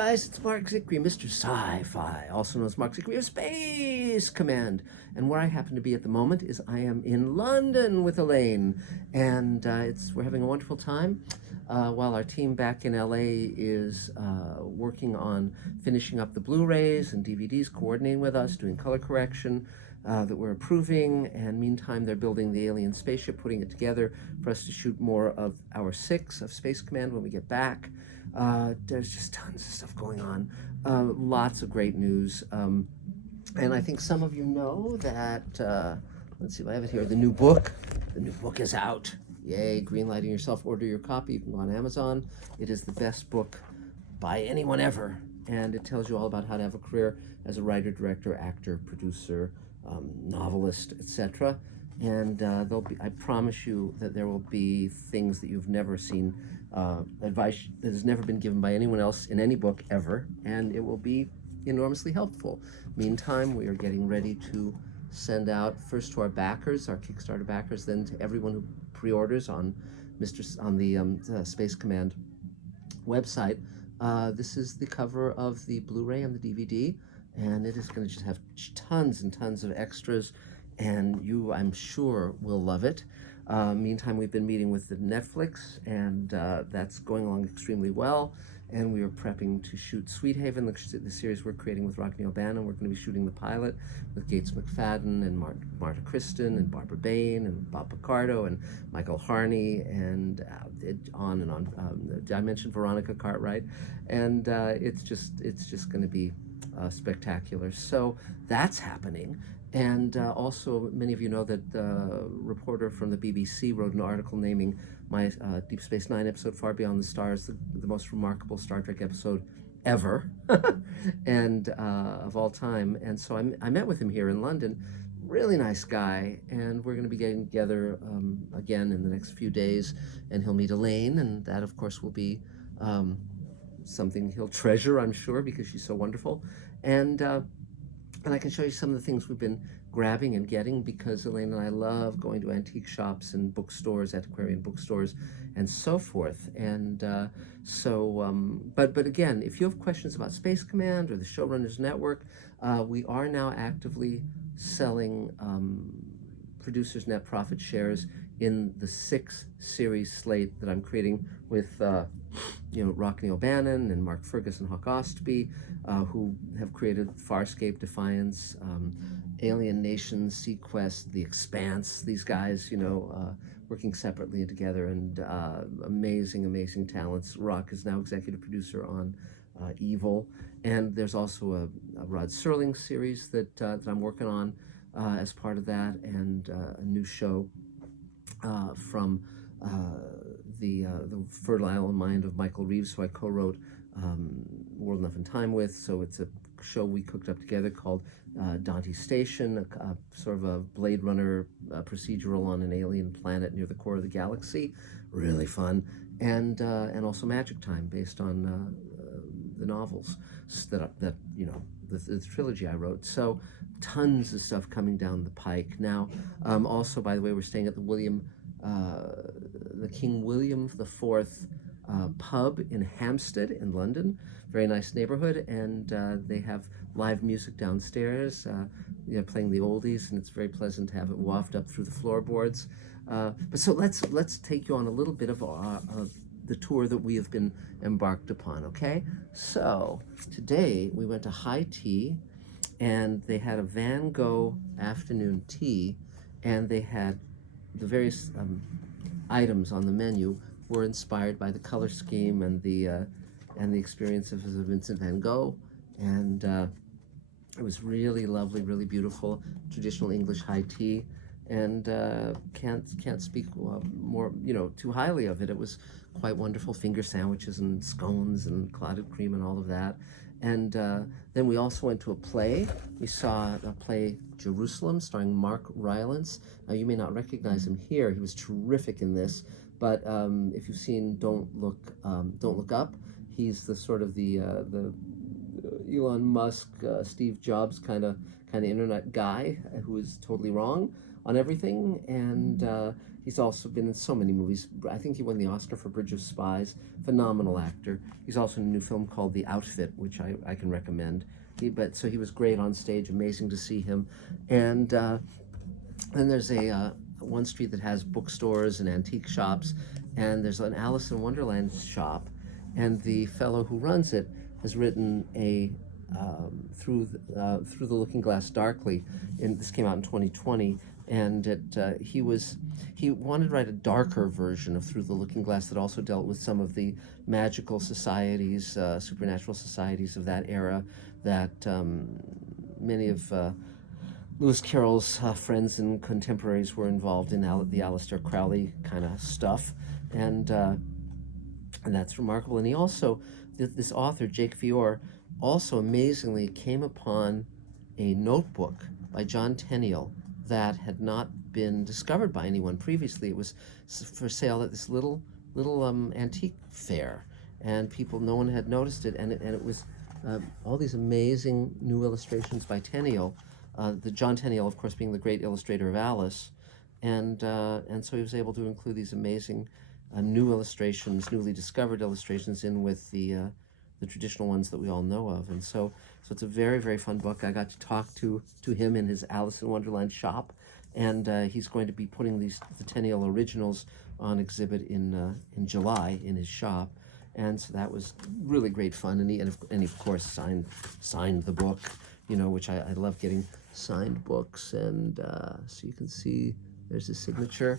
guys? It's Mark Zickery, Mr. Sci-Fi, also known as Mark Zickery of Space Command. And where I happen to be at the moment is I am in London with Elaine, and we're having a wonderful time. While our team back in LA is working on finishing up the Blu-rays and DVDs, coordinating with us, doing color correction that we're approving, and meantime they're building the alien spaceship, putting it together for us to shoot more of Hour 6 of Space Command when we get back. There's just tons of stuff going on, lots of great news, and I think some of you know that, let's see if I have it here, the new book is out. Yay, greenlighting yourself, order your copy. You can go on Amazon. It is the best book by anyone ever, and it tells you all about how to have a career as a writer, director, actor, producer, novelist, etc. And I promise you that there will be things that you've never seen, advice that has never been given by anyone else in any book ever, and it will be enormously helpful. Meantime, we are getting ready to send out first to our backers, our Kickstarter backers, then to everyone who pre-orders on the Space Command website. This is the cover of the Blu-ray and the DVD, and it is going to just have tons and tons of extras, and you, I'm sure, will love it. Meantime, we've been meeting with the Netflix, and that's going along extremely well. And we are prepping to shoot Sweet Haven, the series we're creating with Rockne O'Bannon. We're going to be shooting the pilot with Gates McFadden and Marta Kristen and Barbara Bain and Bob Picardo and Michael Harney and on and on. I mentioned Veronica Cartwright, and it's just going to be spectacular. So that's happening. And also, many of you know that the reporter from the BBC wrote an article naming my Deep Space Nine episode, Far Beyond the Stars, the most remarkable Star Trek episode ever, and of all time. And so I met with him here in London. Really nice guy, and we're going to be getting together again in the next few days, and he'll meet Elaine, and that, of course, will be something he'll treasure, I'm sure, because she's so wonderful. And I can show you some of the things we've been grabbing and getting, because Elaine and I love going to antique shops and bookstores, antiquarian bookstores, and so forth. And but again, if you have questions about Space Command or the Showrunners Network, we are now actively selling Producers Net profit shares in the 6-series slate that I'm creating with Rockne O'Bannon and Mark Ferguson, Hawk Ostby, who have created Farscape, Defiance, Alien Nation, Sequest, The Expanse. These guys, working separately and together, and amazing talents. Rock is now executive producer on Evil, and there's also a Rod Serling series that I'm working on as part of that, and a new show from the Fertile Mind of Michael Reeves, who I co-wrote World Enough and Time with. So it's a show we cooked up together called Dante Station, a sort of a Blade Runner procedural on an alien planet near the core of the galaxy. Really fun. And also Magic Time, based on the novels that the trilogy I wrote. So tons of stuff coming down the pike. Now, also, by the way, we're staying at the King William IV pub in Hampstead in London. Very nice neighborhood, and they have live music downstairs, playing the oldies, and it's very pleasant to have it waft up through the floorboards. But so let's take you on a little bit of the tour that we have been embarked upon, okay? So today we went to High Tea, and they had a Van Gogh Afternoon Tea, and they had the various items on the menu were inspired by the color scheme and the experiences of Vincent van Gogh, and it was really lovely, really beautiful, traditional English high tea, and can't speak more too highly of it. It was quite wonderful. Finger sandwiches and scones and clotted cream and all of that. And then we also went to a play. We saw a play, Jerusalem, starring Mark Rylance. Now, you may not recognize him here. He was terrific in this. But if you've seen Don't Look Up, he's the sort of the Elon Musk, Steve Jobs kind of internet guy who is totally wrong on everything, and He's also been in so many movies. I think he won the Oscar for Bridge of Spies. Phenomenal actor. He's also in a new film called The Outfit, which I can recommend. So he was great on stage. Amazing to see him. And then there's a one street that has bookstores and antique shops, and there's an Alice in Wonderland shop, and the fellow who runs it has written a through the Looking Glass Darkly, and this came out in 2020, and he wanted to write a darker version of Through the Looking Glass that also dealt with some of the magical societies, supernatural societies of that era that many of Lewis Carroll's friends and contemporaries were involved in the Aleister Crowley kind of stuff, and that's remarkable. And he also, this author Jake Fior, also amazingly came upon a notebook by John Tenniel that had not been discovered by anyone previously. It was for sale at this little antique fair, and no one had noticed it, and it was all these amazing new illustrations by Tenniel. The John Tenniel, of course, being the great illustrator of Alice, and so he was able to include these amazing new illustrations, newly discovered illustrations, in with the traditional ones that we all know of. And so it's a very, very fun book. I got to talk to him in his Alice in Wonderland shop, and he's going to be putting the Tenniel originals on exhibit in July in his shop. And so that was really great fun. And he of course signed the book, which I love getting signed books. And so you can see there's his signature.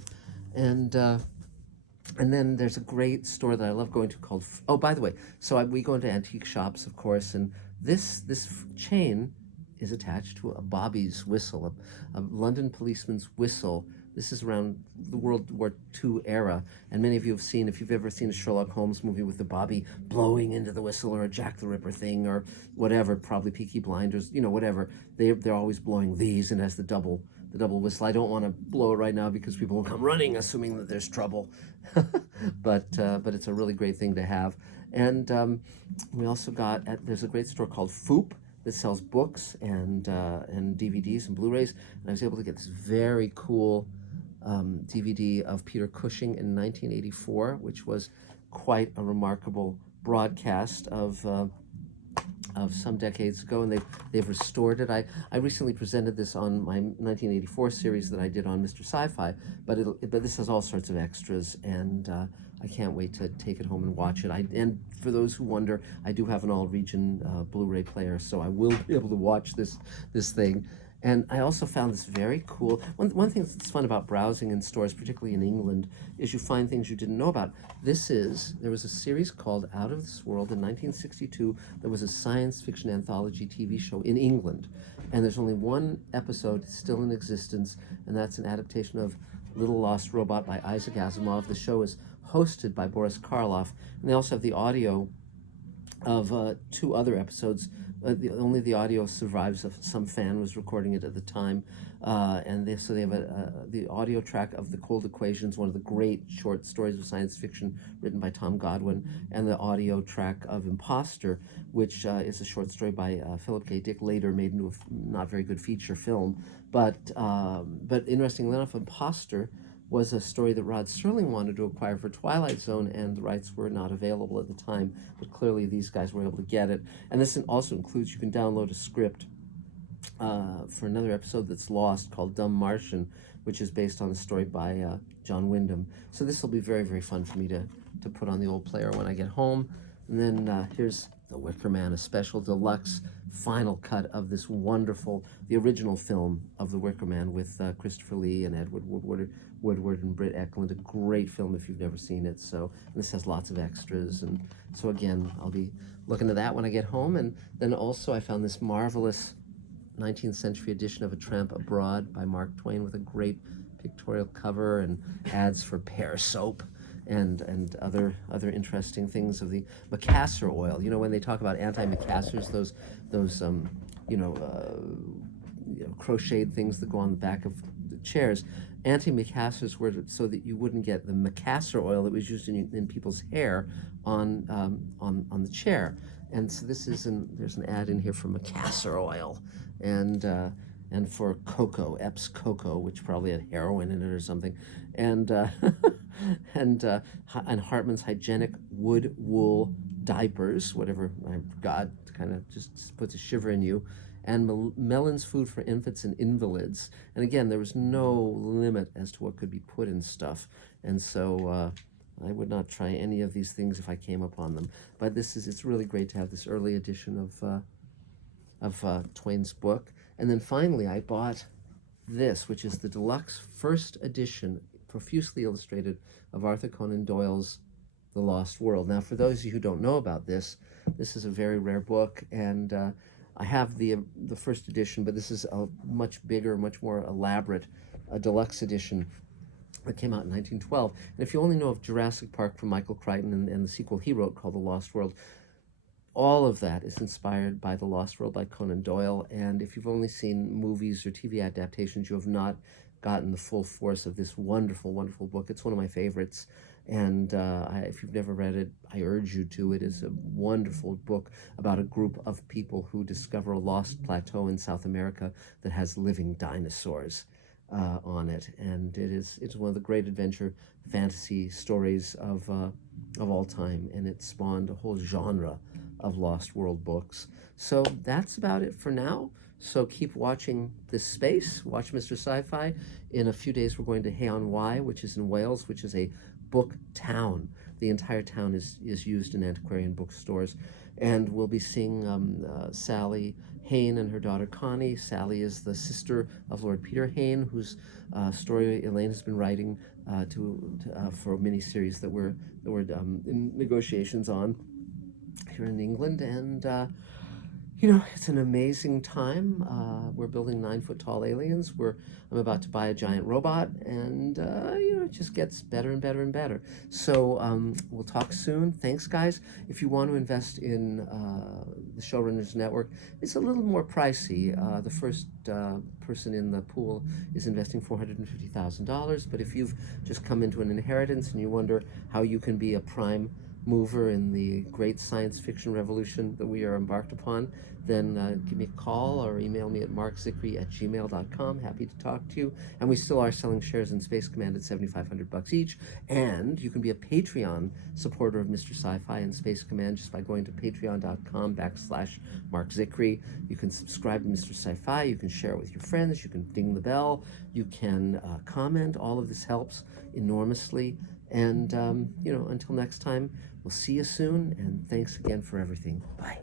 And then there's a great store that I love going to called, oh, by the way, so we go into antique shops, of course, and this chain is attached to a Bobby's whistle, a London policeman's whistle. This is around the World War II era, and many of you have seen, if you've ever seen a Sherlock Holmes movie with the Bobby blowing into the whistle, or a Jack the Ripper thing, or whatever, probably Peaky Blinders, whatever, they're always blowing these, and has the double whistle. I don't want to blow it right now because people will come running, assuming that there's trouble. but it's a really great thing to have. And we also got there's a great store called Foop that sells books and DVDs and Blu-rays. And I was able to get this very cool DVD of Peter Cushing in 1984, which was quite a remarkable broadcast of some decades ago, and they've restored it. I recently presented this on my 1984 series that I did on Mr. Sci-Fi, but this has all sorts of extras, and I can't wait to take it home and watch it. And for those who wonder, I do have an all-region Blu-ray player, so I will be able to watch this thing. And I also found this very cool. One thing that's fun about browsing in stores, particularly in England, is you find things you didn't know about. There was a series called Out of This World in 1962 that was a science fiction anthology TV show in England. And there's only one episode still in existence, and that's an adaptation of Little Lost Robot by Isaac Asimov. The show is hosted by Boris Karloff, and they also have the audio of two other episodes. Only the audio survives. Some fan was recording it at the time, and they have the audio track of The Cold Equations, one of the great short stories of science fiction written by Tom Godwin, and the audio track of Imposter, which is a short story by Philip K. Dick, later made into a not very good feature film. But interestingly enough, Imposter was a story that Rod Serling wanted to acquire for Twilight Zone, and the rights were not available at the time, but clearly these guys were able to get it. And this also includes, you can download a script for another episode that's lost called Dumb Martian, which is based on a story by John Wyndham. So this will be very, very fun for me to put on the old player when I get home. And then here's The Wicker Man, a special deluxe final cut of this wonderful, the original film of The Wicker Man with Christopher Lee and Edward Woodward and Britt Eklund. A great film if you've never seen it. So this has lots of extras, and so again, I'll be looking at that when I get home. And then also I found this marvelous 19th century edition of A Tramp Abroad by Mark Twain with a great pictorial cover and ads for Pear soap and other interesting things of the Macassar oil. When they talk about anti-macassars, those crocheted things that go on the back of the chairs. Anti-macassars were so that you wouldn't get the macassar oil that was used in people's hair on the chair. And so there's an ad in here for macassar oil, and and for Cocoa, Epps Cocoa, which probably had heroin in it or something, and and Hartman's hygienic wood wool diapers, whatever, my God, kind of just puts a shiver in you, and Mellon's food for infants and invalids. And again, there was no limit as to what could be put in stuff, and so I would not try any of these things if I came upon them. But it's really great to have this early edition of Twain's book. And then finally, I bought this, which is the deluxe first edition, profusely illustrated, of Arthur Conan Doyle's The Lost World. Now, for those of you who don't know about this, this is a very rare book, and I have the first edition, but this is a much bigger, much more elaborate deluxe edition that came out in 1912. And if you only know of Jurassic Park from Michael Crichton and the sequel he wrote called The Lost World, all of that is inspired by The Lost World by Conan Doyle. And if you've only seen movies or TV adaptations, you have not gotten the full force of this wonderful, wonderful book. It's one of my favorites. And if you've never read it, I urge you to. It is a wonderful book about a group of people who discover a lost plateau in South America that has living dinosaurs on it. And it's one of the great adventure fantasy stories of all time. And it spawned a whole genre of Lost World books. So that's about it for now. So keep watching this space. Watch Mr. Sci-Fi. In a few days, we're going to Hay-on-Wye, which is in Wales, which is a book town. The entire town is used in antiquarian bookstores. And we'll be seeing Sally Hayne and her daughter Connie. Sally is the sister of Lord Peter Hayne, whose story Elaine has been writing for a miniseries that we're in negotiations on here in England. And it's an amazing time. We're building 9-foot-tall aliens. I'm about to buy a giant robot, and it just gets better and better and better. So we'll talk soon. Thanks, guys. If you want to invest in the Showrunners Network, it's a little more pricey. The first person in the pool is investing $450,000. But if you've just come into an inheritance and you wonder how you can be a prime mover in the great science fiction revolution that we are embarked upon, then give me a call or email me at markzickery@gmail.com. Happy to talk to you. And we still are selling shares in Space Command at $7,500 each. And you can be a Patreon supporter of Mr. Sci-Fi and Space Command just by going to patreon.com/markzickery. You can subscribe to Mr. Sci-Fi. You can share it with your friends. You can ding the bell. You can comment. All of this helps enormously. And, until next time, we'll see you soon, and thanks again for everything. Bye.